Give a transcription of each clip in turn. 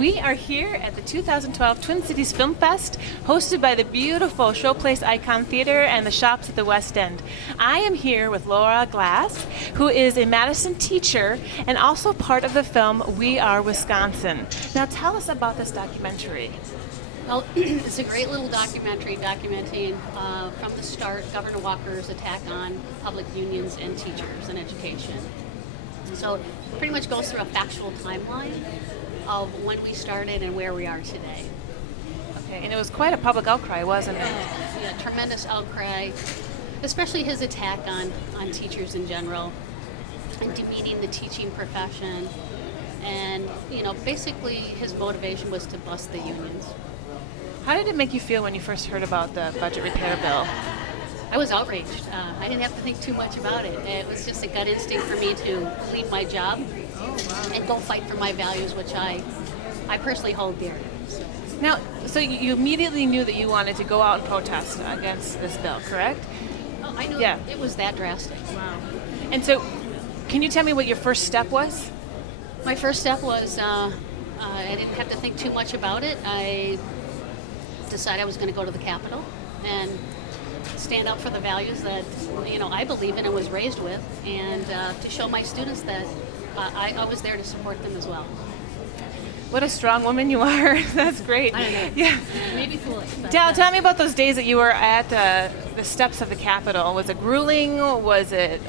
We are here at the 2012 Twin Cities Film Fest, hosted by the beautiful Showplace Icon Theater and the Shops at the West End. I am here with Laura Glass, who is a Madison teacher and also part of the film We Are Wisconsin. Now tell us about this documentary. Well, it's a great little documentary documenting from the start Governor Walker's attack on public unions and teachers and education. So it pretty much goes through a factual timeline of when we started and where we are today. Okay, and it was quite a public outcry, wasn't it? Yeah, tremendous outcry, especially his attack on teachers in general and demeaning the teaching profession. And, basically his motivation was to bust the unions. How did it make you feel when you first heard about the budget repair bill? I was outraged. I didn't have to think too much about it. It was just a gut instinct for me to leave my job and go fight for my values, which I personally hold dear. Now, so you immediately knew that you wanted to go out and protest against this bill, correct? Oh, I knew it was that drastic. Wow. And so, can you tell me what your first step was? My first step was I didn't have to think too much about it. I decided I was going to go to the Capitol and stand up for the values that I believe in and was raised with, and to show my students that I was there to support them as well. What a strong woman you are. That's great. I don't know. Yeah. Maybe foolish. Tell me about those days that you were at the steps of the Capitol. Was it grueling? Was it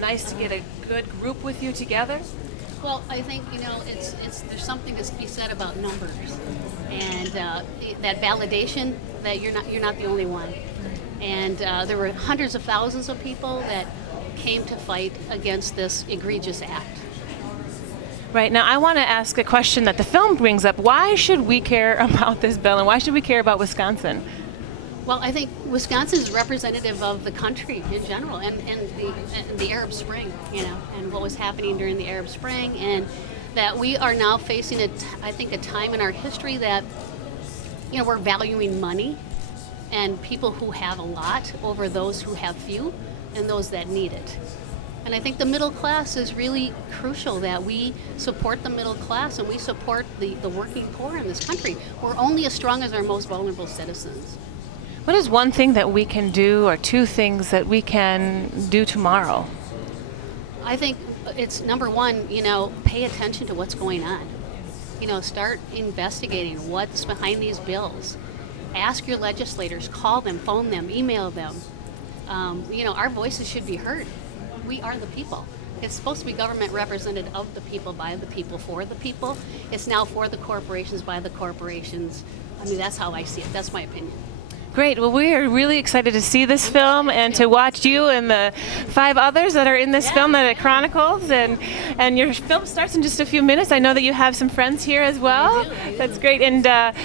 nice to get a good group with you together? Well, I think there's something to be said about numbers, and that validation that you're not the only one. And there were hundreds of thousands of people that came to fight against this egregious act. Right. Now, I want to ask a question that the film brings up. Why should we care about this bill, and why should we care about Wisconsin? Well, I think Wisconsin is representative of the country in general, and the Arab Spring, and what was happening during the Arab Spring, and that we are now facing I think a time in our history that we're valuing money and people who have a lot over those who have few and those that need it. And I think the middle class is really crucial, that we support the middle class and we support the working poor in this country. We're only as strong as our most vulnerable citizens. What is one thing that we can do, or two things that we can do tomorrow? I think it's number one, pay attention to what's going on. Start investigating what's behind these bills. Ask your legislators, call them, phone them, email them. Our voices should be heard. We are the people. It's supposed to be government represented of the people, by the people, for the people. It's now for the corporations, by the corporations. That's how I see it. That's my opinion. Great. Well, we are really excited to see this film and to watch you and the 5 others that are in this film that it chronicles. And your film starts in just a few minutes. I know that you have some friends here as well. I do. That's great. And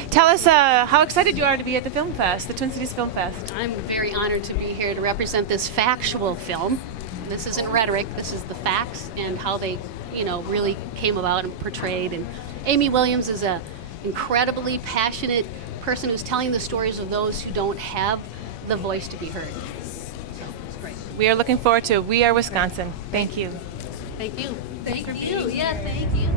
tell us how excited you are to be at the Film Fest, the Twin Cities Film Fest. I'm very honored to be here to represent this factual film. This isn't rhetoric. This is the facts and how they, really came about and portrayed. And Amy Williams is an incredibly passionate person who's telling the stories of those who don't have the voice to be heard. So it's great. We are looking forward to We Are Wisconsin. Thank you. Thank you. Thank you. Yeah, thank you.